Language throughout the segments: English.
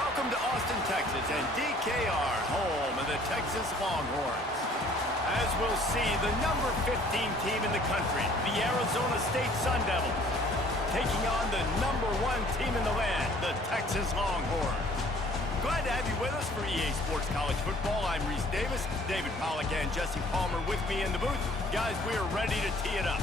Welcome to Austin, Texas, and DKR, home of the Texas Longhorns. As we'll see, the number 15 team in the country, the Arizona State Sun Devils, taking on the number 1 team in the land, the Texas Longhorns. Glad to have you with us for EA Sports College Football. I'm Reese Davis, David Pollack and Jesse Palmer with me in the booth. Guys, we are ready to tee it up.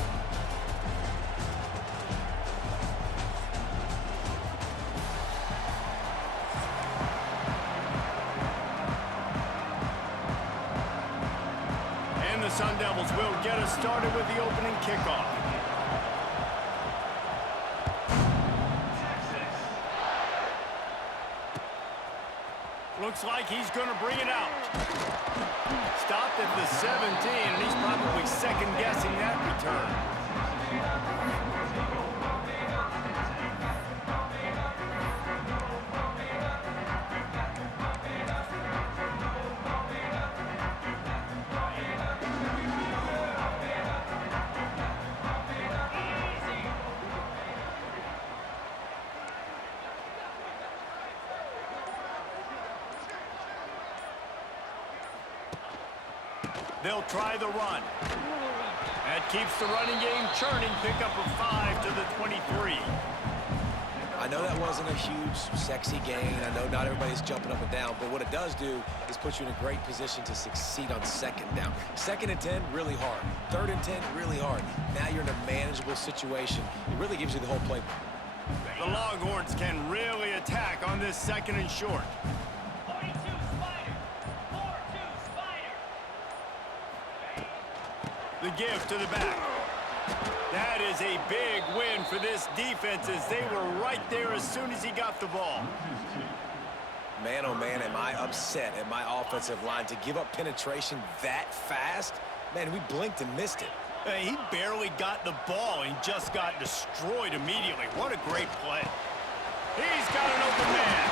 And the Sun Devils will get us started with the opening kickoff. Looks like he's going to bring it out. Stopped at the 17, and he's probably second-guessing that return. They'll try the run. That keeps the running game churning. Pickup of 5 to the 23. I know that wasn't a huge, sexy gain. I know not everybody's jumping up and down, but what it does do is put you in a great position to succeed on second down. 2nd and 10, really hard. 3rd and 10, really hard. Now you're in a manageable situation. It really gives you the whole playbook. The Longhorns can really attack on this 2nd and short. The give to the back. That is a big win for this defense as they were right there as soon as he got the ball. Man, oh man, am I upset at my offensive line to give up penetration that fast? Man, we blinked and missed it. Hey, he barely got the ball and just got destroyed immediately. What a great play. He's got an open man.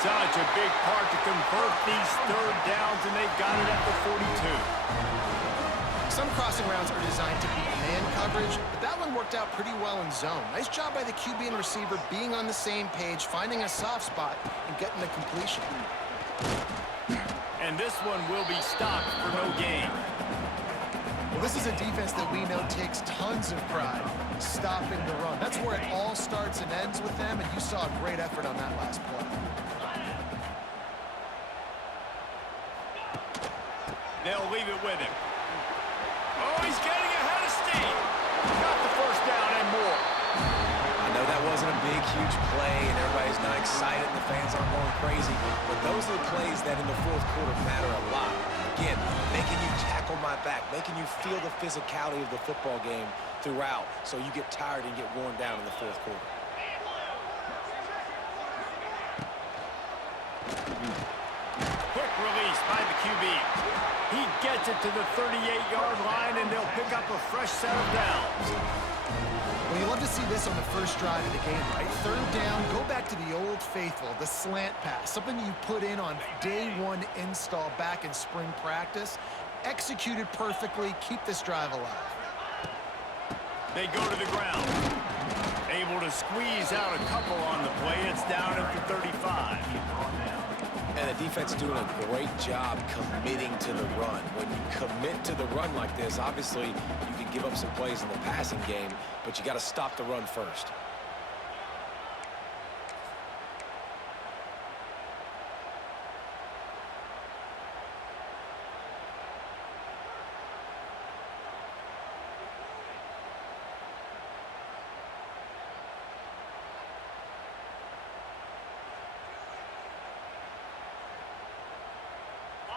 Such a big part to convert these 3rd downs, and they've got it at the 42. Some crossing routes are designed to beat man coverage, but that one worked out pretty well in zone. Nice job by the QB and receiver being on the same page, finding a soft spot, and getting the completion. And this one will be stopped for no gain. Well, this is a defense that we know takes tons of pride, stopping the run. That's where it all starts and ends with them, and you saw a great effort on that last play. They'll leave it with him. Oh, he's getting ahead of steam. Got the 1st down and more. I know that wasn't a big, huge play, and everybody's not excited, and the fans aren't going crazy, but those are the plays that in the 4th quarter matter a lot. Again, making you tackle my back, making you feel the physicality of the football game throughout, so you get tired and get worn down in the 4th quarter. Quick release by the QB. He gets it to the 38-yard line, and they'll pick up a fresh set of downs. Well, you love to see this on the first drive of the game, right? 3rd down, go back to the old faithful, the slant pass, something you put in on day 1 install back in spring practice. Executed perfectly, keep this drive alive. They go to the ground. Able to squeeze out a couple on the play. It's down at the 35. And the defense is doing a great job committing to the run. When you commit to the run like this, obviously you can give up some plays in the passing game, but you got to stop the run first.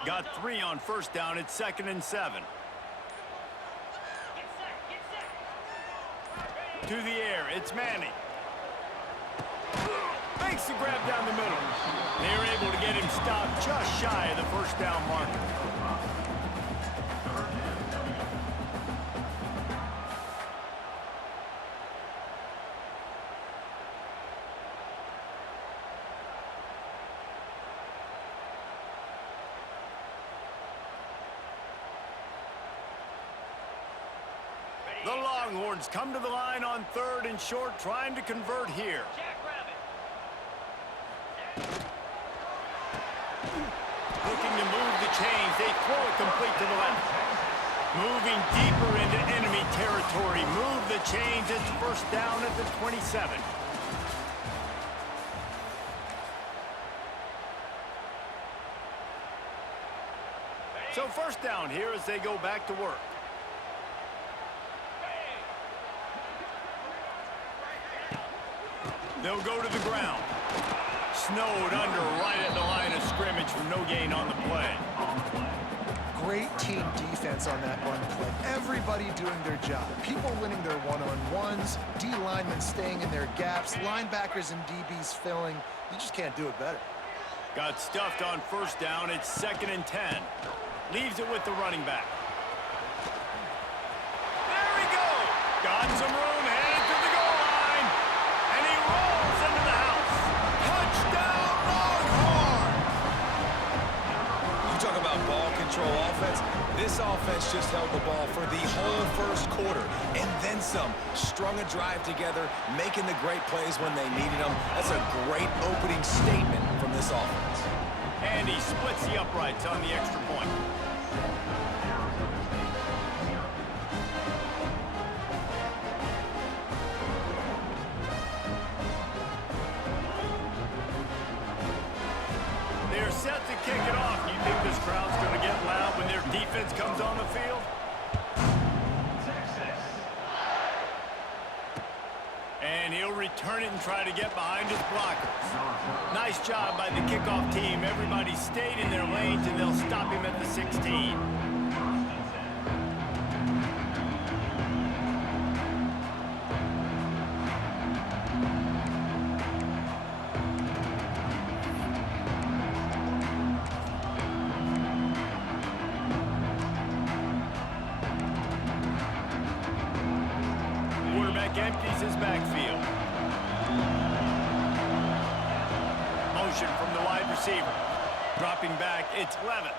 Got 3 on 1st down. It's 2nd and 7. To the air, it's Manning. Makes the grab down the middle. They're able to get him stopped just shy of the 1st down marker. The Longhorns come to the line on 3rd and short, trying to convert here. change. They throw it complete to the left. Moving deeper into enemy territory. Move the change. It's first down at the 27. So first down here as they go back to work. They'll go to the ground. Snowed under right at the line of scrimmage for no gain on the play. Great team defense on that run play. Everybody doing their job. People winning their one-on-ones, D linemen staying in their gaps, linebackers and DBs filling. You just can't do it better. Got stuffed on first down. It's 2nd and 10. Leaves it with the running back. There we go. Got some room, headed to the goal line. And he rolls into the house. Touchdown, Longhorns! You talk about ball control offense. This offense just held the ball for the whole first quarter and then some. Strung a drive together, making the great plays when they needed them. That's a great opening statement from this offense. And he splits the uprights on the extra point. They're set to kick it off. You think this crowd's going to get loud when their defense comes on the field? And he'll return it and try to get behind his blockers. Nice job by the kickoff team. Everybody stayed in their lanes, and they'll stop him at the 16. Empties his backfield. Motion from the wide receiver. Dropping back, it's Levin.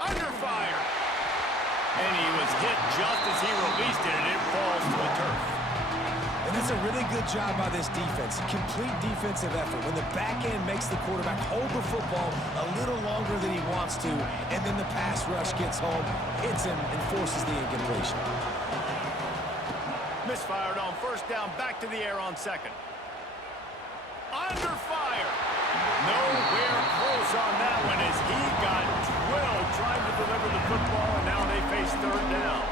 Under fire. And he was hit just as he released it, and it falls to the turf. And that's a really good job by this defense. Complete defensive effort. When the back end makes the quarterback hold the football a little longer than he wants to, and then the pass rush gets home, hits him, and forces the incompletion. Misfired on first down, back to the air on 2nd. Under fire. Nowhere close on that one as he got drilled trying to deliver the football, and now they face 3rd down.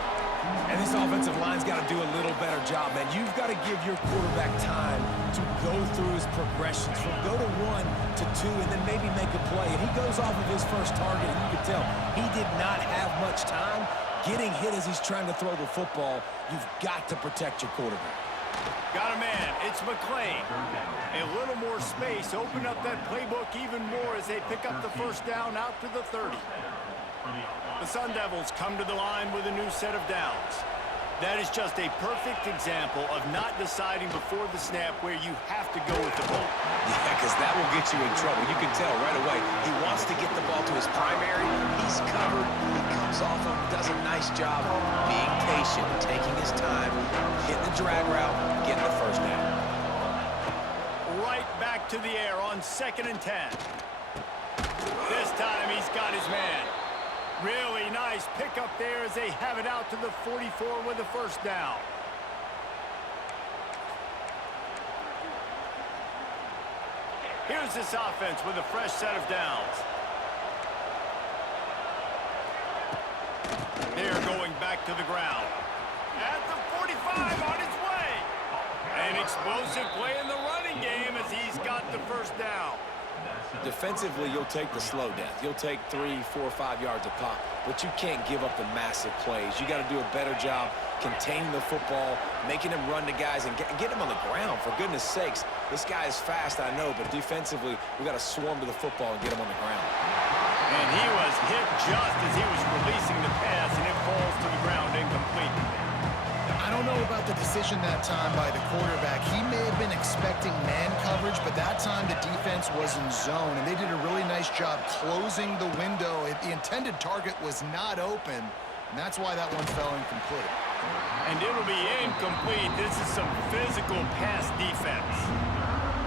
And this offensive line's got to do a little better job, man. You've got to give your quarterback time to go through his progressions from go to 1 to 2 and then maybe make a play. And he goes off of his first target, and you can tell he did not have much time. Getting hit as he's trying to throw the football, you've got to protect your quarterback. Got a man. It's McClain. A little more space. Open up that playbook even more as they pick up the first down out to the 30. The Sun Devils come to the line with a new set of downs. That is just a perfect example of not deciding before the snap where you have to go with the ball. Yeah, because that will get you in trouble. You can tell right away. He wants to get the ball to his primary. He's covered. He comes off him, does a nice job being patient, taking his time, hitting the drag route, getting the first down. Right back to the air on 2nd and 10. This time he's got his man. Really nice pickup there as they have it out to the 44 with a first down. Here's this offense with a fresh set of downs. They're going back to the ground. At the 45 on his way. An explosive play in the running game as he's got the first down. Defensively, you'll take the slow death. You'll take 3, 4, 5 yards a pop, but you can't give up the massive plays. You got to do a better job containing the football, making him run to guys, and get him on the ground. For goodness sakes, this guy is fast, I know, but defensively, we got to swarm to the football and get him on the ground. And he was hit just as he was releasing the pass, and it falls to the ground incomplete. I don't know about the decision that time by the quarterback. He may have been expecting man coverage, but that time the defense was in zone, and they did a really nice job closing the window. The intended target was not open, and that's why that one fell incomplete. And it'll be incomplete. This is some physical pass defense.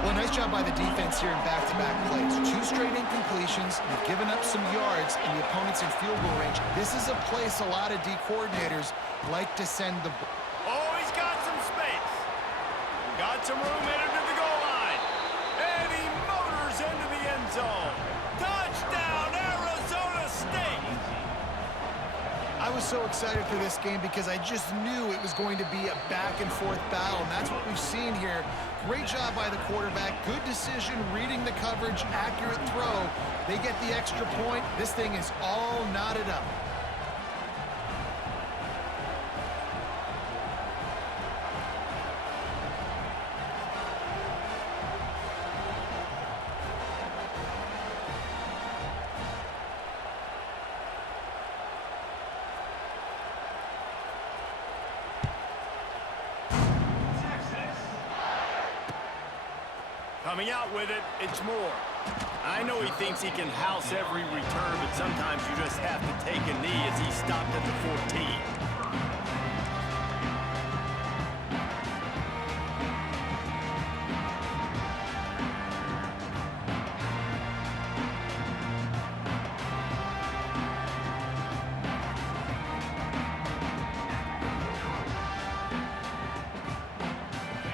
Well, nice job by the defense here in back-to-back plays. 2 straight incompletions. You've given up some yards, and the opponent's in field goal range. This is a place a lot of D coordinators like to send the ball. Oh, he's got some space. Got some room headed to the goal line. And he motors into the end zone. Touchdown, Arizona State. I was so excited for this game because I just knew it was going to be a back-and-forth battle, and that's what we've seen here. Great job by the quarterback. Good decision, reading the coverage, accurate throw. They get the extra point. This thing is all knotted up. Coming out with it, it's Moore. I know he thinks he can house every return, but sometimes you just have to take a knee as he stopped at the 14.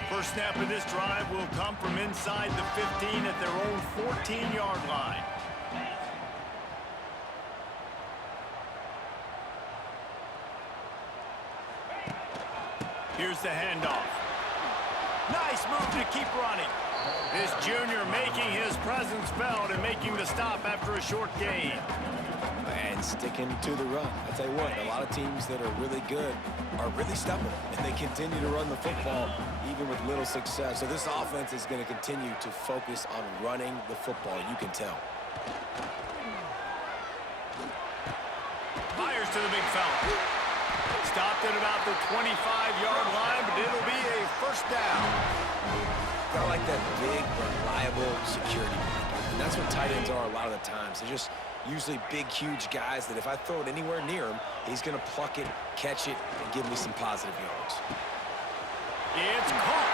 First snap of this drive will come from inside the 15 at their own 14-yard line. Here's the handoff. Nice move to keep running. This junior making his presence felt and making the stop after a short gain. And sticking to the run. I tell you what, a lot of teams that are really good are really stubborn, and they continue to run the football even with little success. So this offense is going to continue to focus on running the football. You can tell. Fires to the big fella. Stopped at about the 25-yard line, but it'll be a first down. Kind of like that big, reliable security blanket. And that's what tight ends are a lot of the times. They're just usually big, huge guys that if I throw it anywhere near him, he's going to pluck it, catch it, and give me some positive yards. It's caught.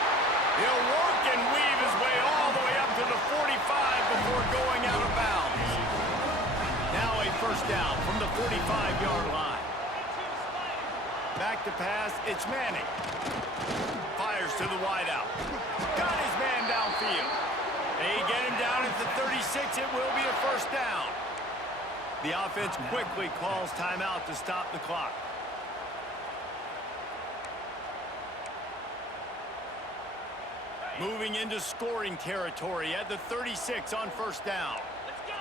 He'll work and weave his way all the way up to the 45 before going out of bounds. Now a first down from the 45-yard line. Back to pass, it's Manning. Fires to the wideout. Got his man downfield. They get him down at the 36. It will be a first down. The offense quickly calls timeout to stop the clock. Moving into scoring territory at the 36 on first down. Let's go!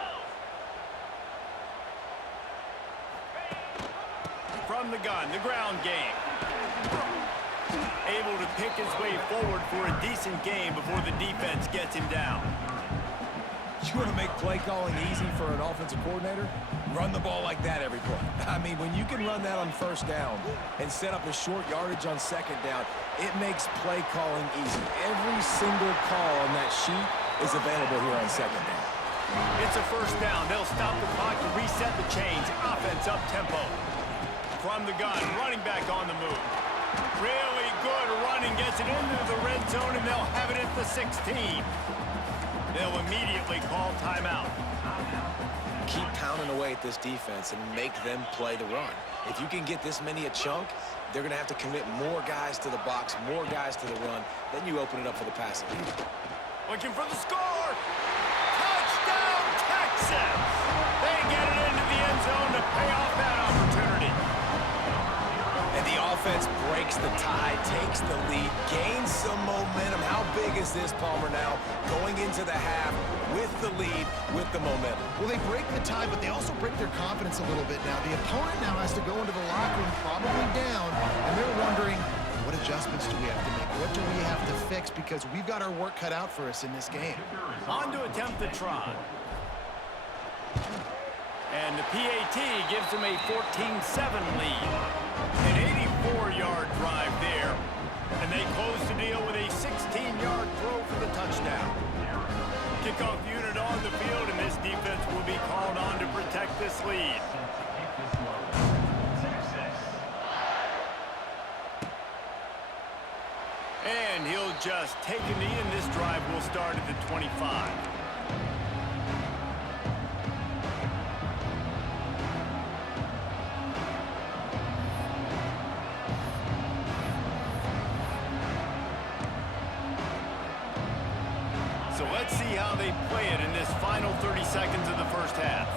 From the gun, the ground game. Able to pick his way forward for a decent game before the defense gets him down. You want to make play calling easy for an offensive coordinator? Run the ball like that every play. I mean, when you can run that on first down and set up a short yardage on second down, it makes play calling easy. Every single call on that sheet is available here on second down. It's a first down. They'll stop the clock to reset the chains. Offense up tempo. From the gun, running back on the move. Really good running, gets it into the red zone, and they'll have it at the 16. They'll immediately call timeout. Keep pounding away at this defense and make them play the run. If you can get this many a chunk, they're going to have to commit more guys to the box, more guys to the run. Then you open it up for the passing game. Looking for the score. Touchdown, Texas! They get it into the end zone to pay off that opportunity. And the offense breaks the tie, takes the lead, gains some momentum. How big is this, Palmer, now? Going into the half with the lead, with the momentum. Well, they break the tie, but they also break their confidence a little bit now. The opponent now has to go into the locker room probably down, and they're wondering, what adjustments do we have to make? What do we have to fix? Because we've got our work cut out for us in this game. On to attempt the try. And the PAT gives them a 14-7 lead. An 84-yard drive there. And they close the deal with a 16-yard throw for the touchdown. Kickoff unit on the field, and this defense will be called on to protect this lead. And he'll will just take a knee, and this drive will start at the 25. So let's see how they play it in this final 30 seconds of the first half.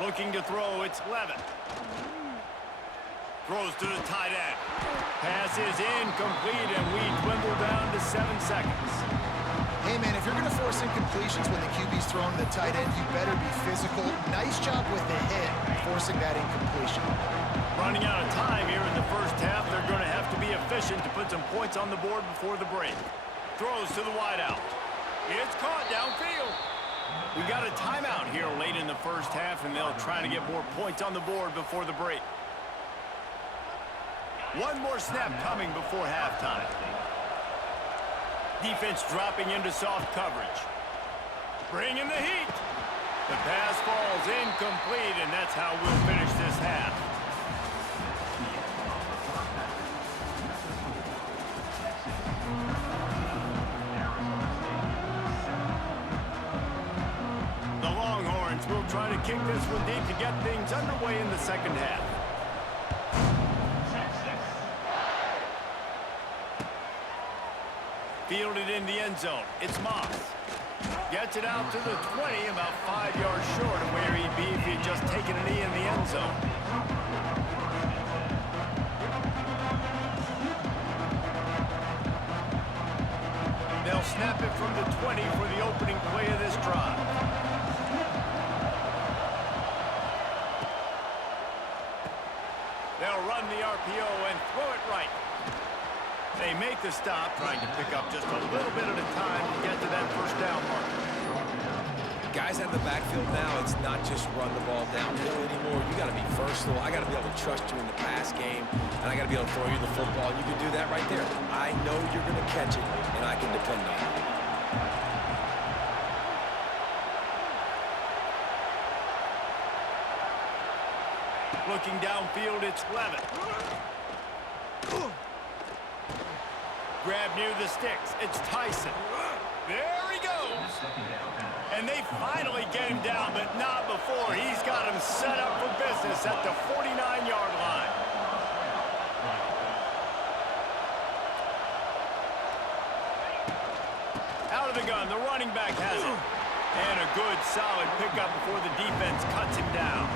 Looking to throw, it's Levin. Throws to the tight end. Pass is incomplete, and we dwindle down to 7 seconds. Hey, man, if you're going to force incompletions when the QB's throwing to the tight end, you better be physical. Nice job with the hit, forcing that incompletion. Running out of time here in the first half, they're going to have to be efficient to put some points on the board before the break. Throws to the wideout. It's caught downfield. We got a timeout here late in the first half, and they'll try to get more points on the board before the break. One more snap coming before halftime. Defense dropping into soft coverage. Bringing the heat. The pass falls incomplete, and that's how we'll finish this half. We'll try to kick this one deep to get things underway in the second half. Fielded in the end zone. It's Moss. Gets it out to the 20, about 5 yards short of where he'd be if he'd just taken a knee in the end zone. They'll snap it from the 20 for the opening play of this drive. They'll run the RPO and throw it right. They make the stop, trying to pick up just a little bit at a time to get to that first down mark. Guys out of the backfield now, it's not just run the ball downhill anymore. You got to be versatile. I got to be able to trust you in the pass game, and I got to be able to throw you the football. You can do that right there. I know you're going to catch it, and I can depend on it. Looking downfield, it's Levin. Grab near the sticks. It's Tyson. There he goes. And they finally get him down, but not before. He's got him set up for business at the 49-yard line. Out of the gun, the running back has it. And a good, solid pickup before the defense cuts him down.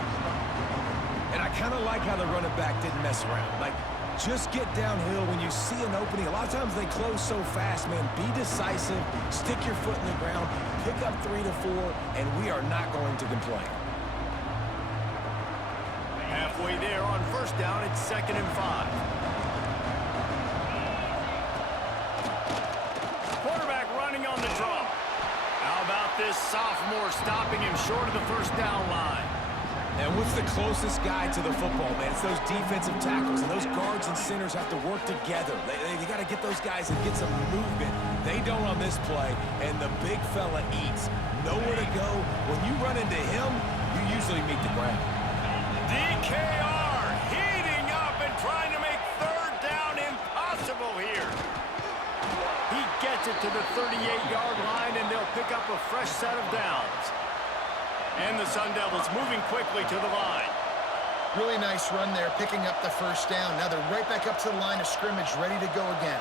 And I kind of like how the running back didn't mess around. Like, just get downhill when you see an opening. A lot of times they close so fast, man. Be decisive, stick your foot in the ground, pick up 3 to 4, and we are not going to complain. Halfway there on first down, it's 2nd and 5. Quarterback running on the draw. How about this sophomore stopping him short of the first down line? And what's the closest guy to the football, man? It's those defensive tackles, and those guards and centers have to work together. They got to get those guys and get some movement. They don't on this play, and the big fella eats. Nowhere to go. When you run into him, you usually meet the ground. DKR heating up and trying to make third down impossible here. He gets it to the 38-yard line, and they'll pick up a fresh set of downs. And the Sun Devils moving quickly to the line. Really nice run there, picking up the first down. Now they're right back up to the line of scrimmage, ready to go again.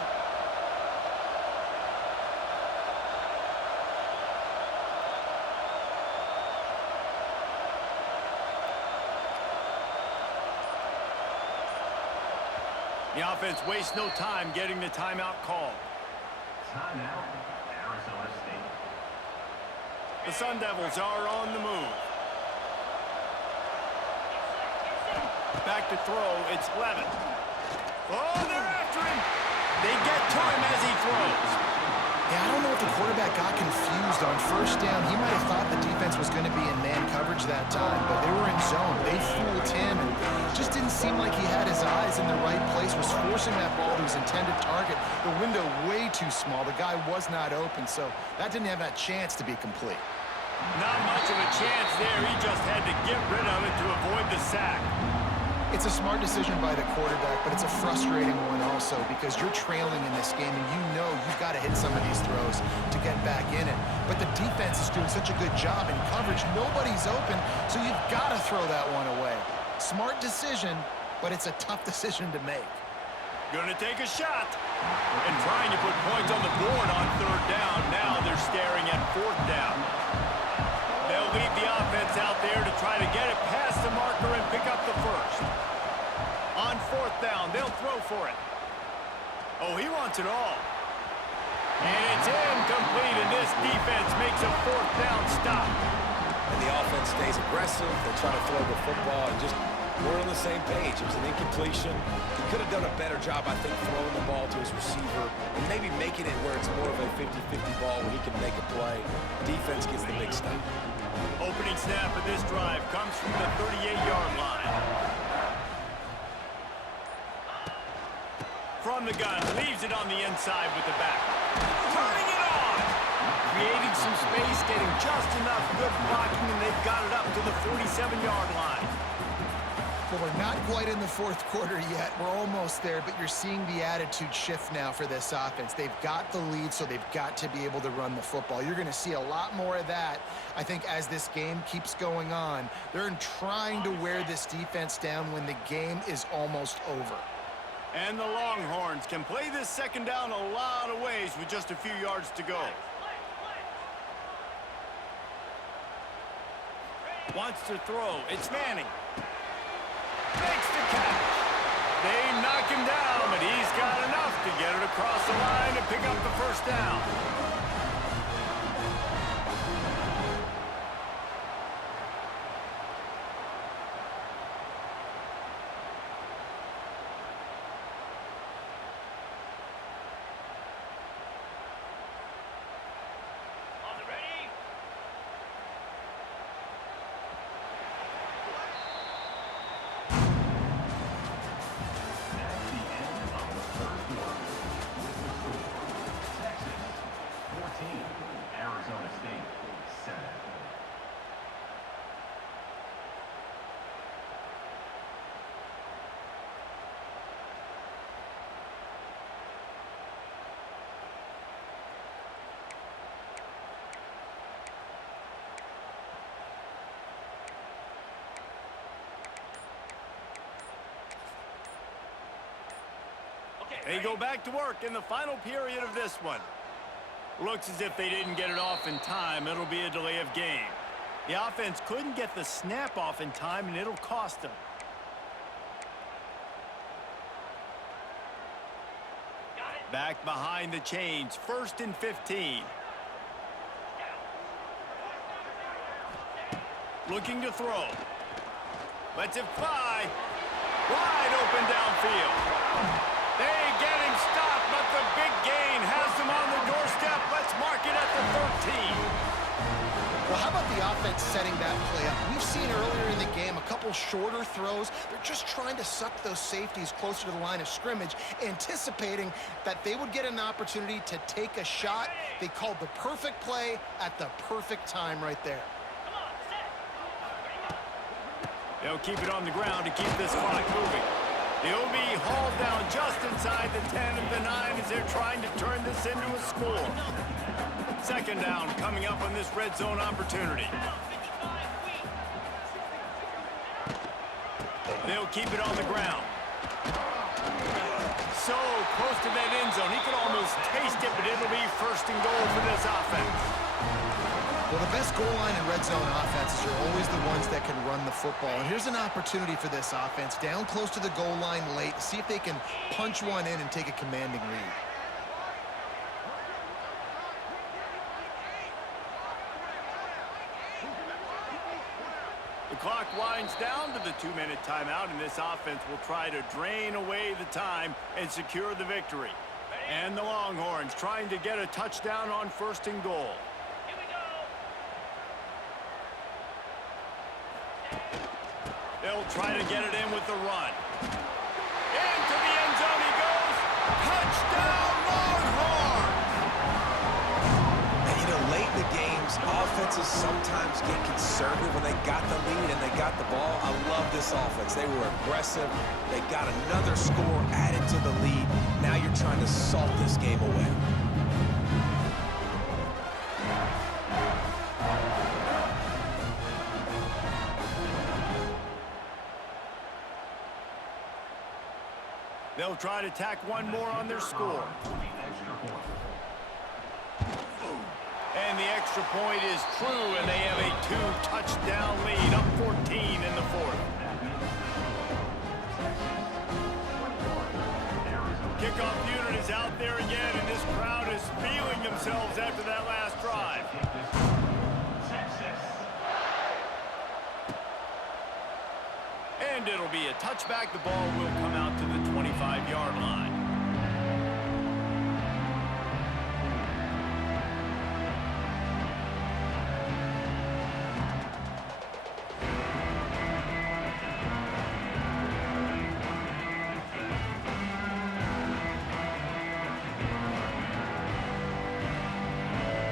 The offense wastes no time getting the timeout called. Timeout, Arizona State. The Sun Devils are on the move. Back to throw, it's Levin. Oh, they're after him. They get to him as he throws. Yeah, I don't know if the quarterback got confused on first down. He might have thought the defense was going to be in man coverage that time, but they were in zone. They fooled him, and just didn't seem like he had his eyes in the right place, was forcing that ball to his intended target. The window way too small. The guy was not open, so that didn't have that chance to be complete. Not much of a chance there. He just had to get rid of it to avoid the sack. It's a smart decision by the quarterback, but it's a frustrating one also because you're trailing in this game and you know you've got to hit some of these throws to get back in it. But the defense is doing such a good job in coverage. Nobody's open, so you've got to throw that one away. Smart decision, but it's a tough decision to make. Gonna take a shot. And trying to put points on the board on third down. Now they're staring at fourth down. They'll leave the offense out there to try to get it past the marker and pick up the first. On fourth down, they'll throw for it. Oh, he wants it all. And it's incomplete, and this defense makes a fourth down stop. And the offense stays aggressive. They try to throw the football and just we're on the same page. It was an incompletion. He could have done a better job, I think, throwing the ball to his receiver and maybe making it where it's more of a 50-50 ball where he can make a play. Defense gets the big stop. Opening snap of this drive comes from the 38-yard line. From the gun, leaves it on the inside with the back. Turning it on! Creating some space, getting just enough good blocking, and they've got it up to the 47-yard line. Well, we're not quite in the fourth quarter yet. We're almost there, but you're seeing the attitude shift now for this offense. They've got the lead, so they've got to be able to run the football. You're going to see a lot more of that, I think, as this game keeps going on. They're trying to wear this defense down when the game is almost over. And the Longhorns can play this second down a lot of ways with just a few yards to go. Wants to throw. It's Manning. Makes the catch. They knock him down, but he's got enough to get it across the line and pick up the first down. Arizona State 7. They go back to work in the final period of this one. Looks as if they didn't get it off in time. It'll be a delay of game. The offense couldn't get the snap off in time, and it'll cost them. Back behind the chains, 1st and 15. Looking to throw. Lets it fly. Wide open downfield. They get him stopped, but the big gain has them on the doorstep. Let's mark it at the 13. Well, how about the offense setting that play up? We've seen earlier in the game a couple shorter throws. They're just trying to suck those safeties closer to the line of scrimmage, anticipating that they would get an opportunity to take a shot. They called the perfect play at the perfect time right there. They'll keep it on the ground to keep this clock moving. They'll be hauled down just inside the 10 of the 9 as they're trying to turn this into a score. Second down coming up on this red zone opportunity. They'll keep it on the ground. So close to that end zone. He could almost taste it, but it'll be 1st and goal for this offense. Well, the best goal line and red zone offenses are always the ones that can run the football. And here's an opportunity for this offense, down close to the goal line late, see if they can punch one in and take a commanding lead. The clock winds down to the 2-minute timeout, and this offense will try to drain away the time and secure the victory. And the Longhorns trying to get a touchdown on 1st and goal. They'll try to get it in with the run. Into the end zone he goes. Touchdown, Longhorns! And, you know, late in the game's offense offenses sometimes get conservative when they got the lead and they got the ball. I love this offense. They were aggressive. They got another score added to the lead. Now you're trying to salt this game away. They'll try to tack one more on their score. And the extra point is true, and they have a 2-touchdown lead, up 14 in the fourth. Kickoff unit is out there again, and this crowd is feeling themselves after that last drive. And it'll be a touchback. The ball will come out to the 25-yard line.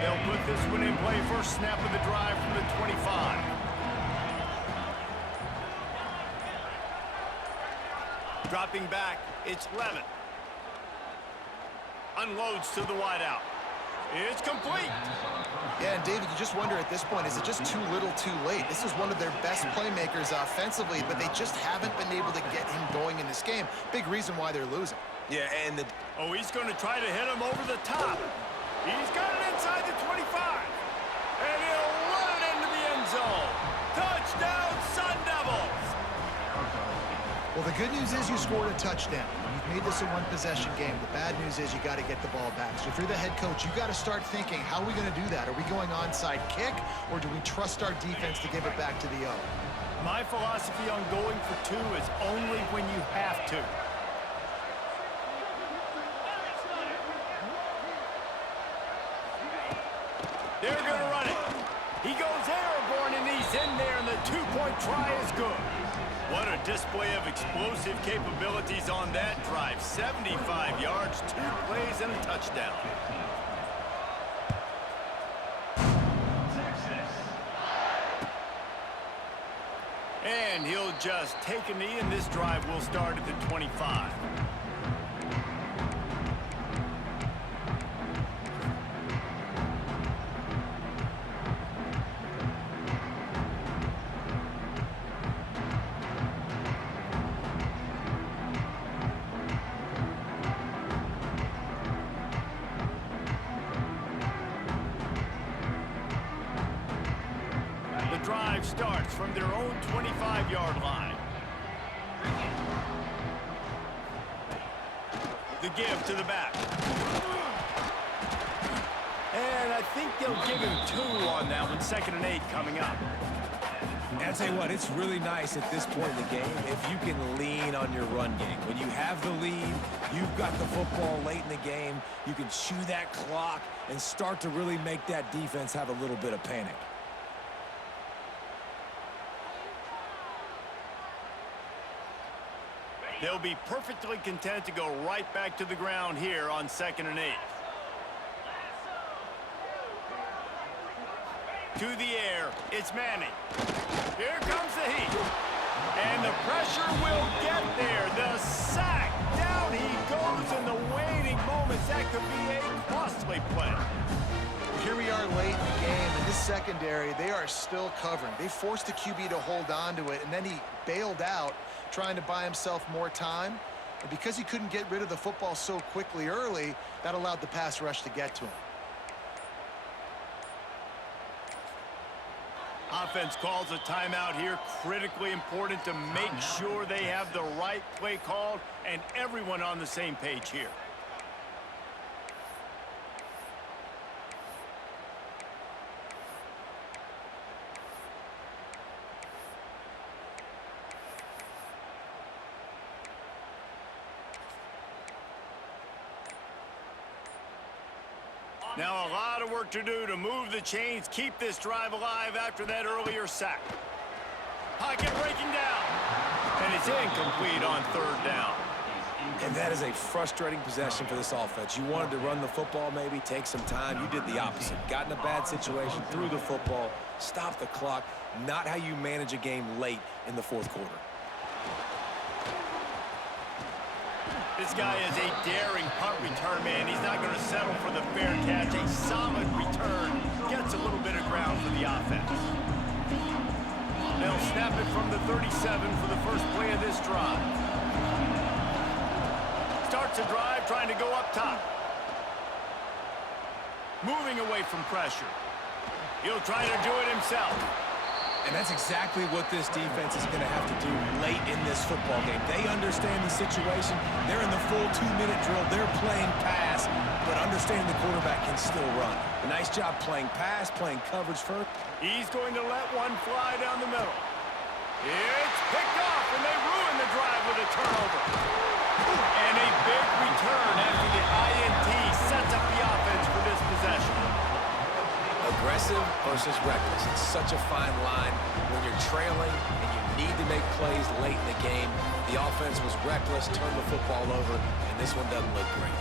They'll put this one in play. First snap of the drive from the 25. Dropping back, it's Levin. Unloads to the wideout. It's complete. Yeah, and David, you just wonder at this point, is it just too little too late? This is one of their best playmakers offensively, but they just haven't been able to get him going in this game. Big reason why they're losing. Yeah, and the... Oh, he's going to try to hit him over the top. He's got it inside the 25. And he'll run it into the end zone. Touchdown, Sun Devils. Well, the good news is you scored a touchdown. You've made this a one-possession game. The bad news is you got to get the ball back. So if you're the head coach, you got to start thinking, how are we going to do that? Are we going onside kick, or do we trust our defense to give it back to the O? My philosophy on going for two is only when you have to. They're going to run it. He goes airborne, and he's in there, and the two-point try is good. What a display of explosive capabilities on that drive. 75 yards, 2 plays, and a touchdown. And he'll just take a knee, and this drive will start at the 25. Drive starts from their own 25-yard line. The give to the back. And I think they'll give him 2 on that one. 2nd and 8 coming up. And I'll tell you what, it's really nice at this point in the game if you can lean on your run game. When you have the lead, you've got the football late in the game, you can chew that clock and start to really make that defense have a little bit of panic. They'll be perfectly content to go right back to the ground here on 2nd and 8. To the air, it's Manning. Here comes the heat. And the pressure will get there. The sack. Down he goes in the waiting moments. That could be a costly play. Here we are late in the game, and this secondary, they are still covering. They forced the QB to hold on to it, and then he bailed out, trying to buy himself more time. And because he couldn't get rid of the football so quickly early, that allowed the pass rush to get to him. Offense calls a timeout here. Critically important to make sure they have the right play called and everyone on the same page here. Now a lot of work to do to move the chains, keep this drive alive after that earlier sack. Pocket breaking down. And it's incomplete on 3rd down. And that is a frustrating possession for this offense. You wanted to run the football maybe, take some time. You did the opposite. Got in a bad situation, threw the football, stopped the clock. Not how you manage a game late in the fourth quarter. This guy is a daring punt return man. He's not going to settle for the fair catch. A solid return. Gets a little bit of ground for the offense. They'll snap it from the 37 for the first play of this drive. Starts a drive trying to go up top. Moving away from pressure. He'll try to do it himself. And that's exactly what this defense is going to have to do late in this football game. They understand the situation. They're in the full 2-minute drill. They're playing pass, but understanding the quarterback can still run. A nice job playing pass, playing coverage first. He's going to let one fly down the middle. It's picked off, and they ruin the drive with a turnover. And a big return after the INT sets up the offense for this possession. Aggressive versus reckless. It's such a fine line when you're trailing and you need to make plays late in the game. The offense was reckless, turned the football over, and this one doesn't look great.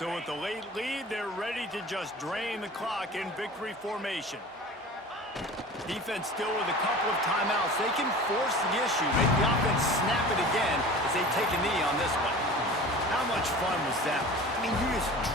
So with the late lead, they're ready to just drain the clock in victory formation. Defense still with a couple of timeouts. They can force the issue, make the offense snap it again as they take a knee on this one. How much fun was that? I mean, you just